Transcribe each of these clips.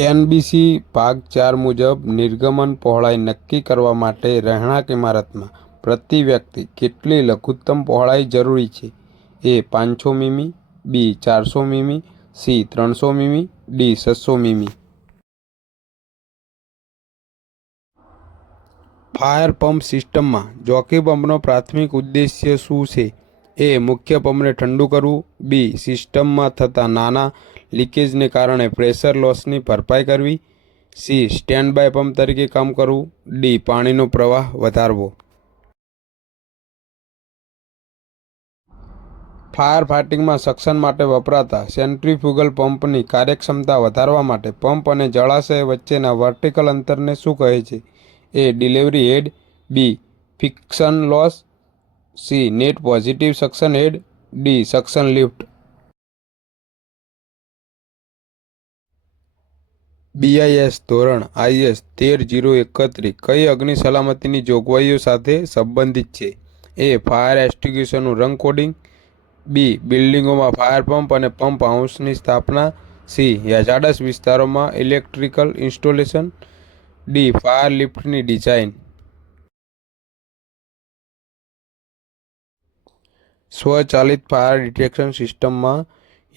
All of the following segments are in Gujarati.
NBC ભાગ 4 મુજબ નિર્ગમન પહોળાઈ નક્કી કરવા માટે રહેણાંક ઇમારતમાં પ્રતિ વ્યક્તિ કેટલી લઘુત્તમ પહોળાઈ જરૂરી છે? A 500 મીમી, B 400 મીમી, C 300 મીમી, D 600 મીમી. ફાયર પંપ સિસ્ટમમાં જોકી પંપનો પ્રાથમિક ઉદ્દેશ્ય શું છે? A મુખ્ય પંપને ઠંડુ કરવું, B સિસ્ટમમાં થતા નાના લીકેજને કારણે પ્રેશર લોસની ભરપાઈ કરવી, C સ્ટેન્ડ બાય પંપ તરીકે કામ કરવું, D પાણીનો પ્રવાહ વધારવો. ફાયર ફાઇટિંગમાં સક્શન માટે વપરાતા સેન્ટ્રીફ્યુગલ પંપની કાર્યક્ષમતા વધારવા માટે પંપ અને જળાશય વચ્ચેના વર્ટિકલ અંતરને શું કહે છે? A delivery head, B friction loss, C net positive suction head, D suction lift. BIS ધોરણ IS 13031 કઈ અગ્નિ સલામતીની જોગવાઈઓ સાથે સંબંધિત છે? A ફાયર એક્સ્ટિંગ્વિશરનું રંગ કોડિંગ, B બિલ્ડિંગોમાં ફાયર પંપ અને પંપ હાઉસની સ્થાપના, C હેઝાર્ડસ વિસ્તારોમાં ઇલેક્ટ્રિકલ ઇન્સ્ટોલેશન, D ફાયર લિફ્ટની ડિઝાઇન. સ્વચાલિત ફાયર ડિટેક્શન સિસ્ટમમાં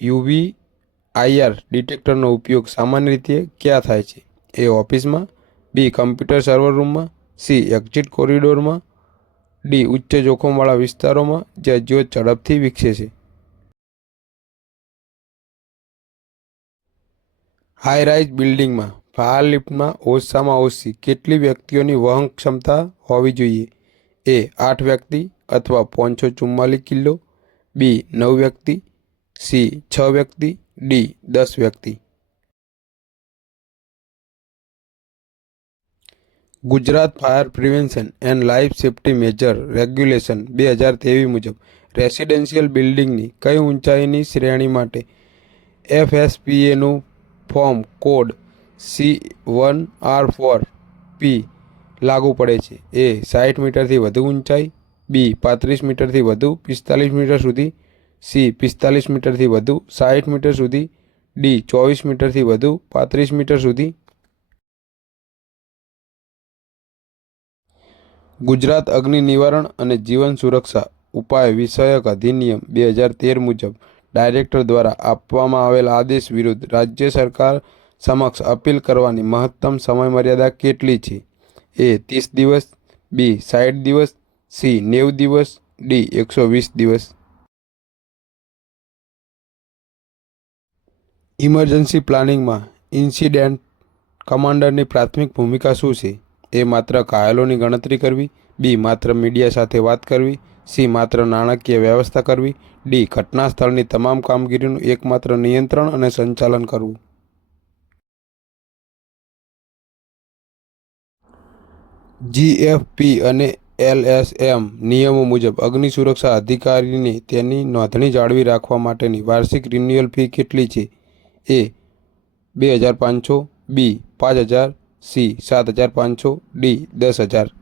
UV/IR ડિટેક્ટરનો ઉપયોગ સામાન્ય રીતે ક્યાં થાય છે? A ઓફિસમાં, B કમ્પ્યુટર સર્વર રૂમમાં, C એક્ઝિટ કોરિડોરમાં, D ઉચ્ચ જોખમવાળા વિસ્તારોમાં જ્યાં જ્યોત ઝડપથી વિકસે છે. હાઈ રાઇઝ બિલ્ડિંગમાં ફાયર લિફ્ટમાં ઓછામાં ઓછી કેટલી વ્યક્તિઓની વહન ક્ષમતા હોવી જોઈએ? A 8 વ્યક્તિ અથવા 544 કિલો, B 9 વ્યક્તિ, C 6 વ્યક્તિ, D 10 વ્યક્તિ. Gujarat fire prevention and life safety major regulation 2023 મુજબ રેસિડેન્શિયલ બિલ્ડિંગની કઈ ઊંચાઈની શ્રેણી માટે FSPAનું ફોર્મ કોડ C1R4P લાગુ પડે છે? A 60 મીટરથી વધુ ઊંચાઈ, B 35 મીટરથી વધુ 45 મીટર સુધી, C 45 મીટરથી વધુ 60 મીટર સુધી, D 24 મીટરથી વધુ 35 મીટર સુધી. ગુજરાત અગ્નિ નિવારણ અને જીવન સુરક્ષા ઉપાય વિષયક અધિનિયમ 2013 મુજબ ડાયરેક્ટર દ્વારા આપવામાં આવેલ આદેશ વિરુદ્ધ રાજ્ય સરકાર સમક્ષ અપીલ કરવાની મહત્તમ સમયમર્યાદા કેટલી છે? A 30 દિવસ, B 60 દિવસ, C 90 દિવસ, D 120 દિવસ. ઇમરજન્સી પ્લાનિંગમાં ઇન્સિડેન્ટ કમાન્ડરની પ્રાથમિક ભૂમિકા શું છે? A માત્ર ઘાયલોની ગણતરી કરવી, B માત્ર મીડિયા સાથે વાત કરવી, C માત્ર નાણાકીય વ્યવસ્થા કરવી, D ઘટના સ્થળની તમામ કામગીરીનું એકમાત્ર નિયંત્રણ અને સંચાલન કરવું. GFP અને LSM નિયમો મુજબ અગ્નિ સુરક્ષા અધિકારીને તેની નોંધણી જાળવી રાખવા માટેની વાર્ષિક રિન્યુઅલ ફી કેટલી છે? A 2500, B 5000, C 7500, D 10,000.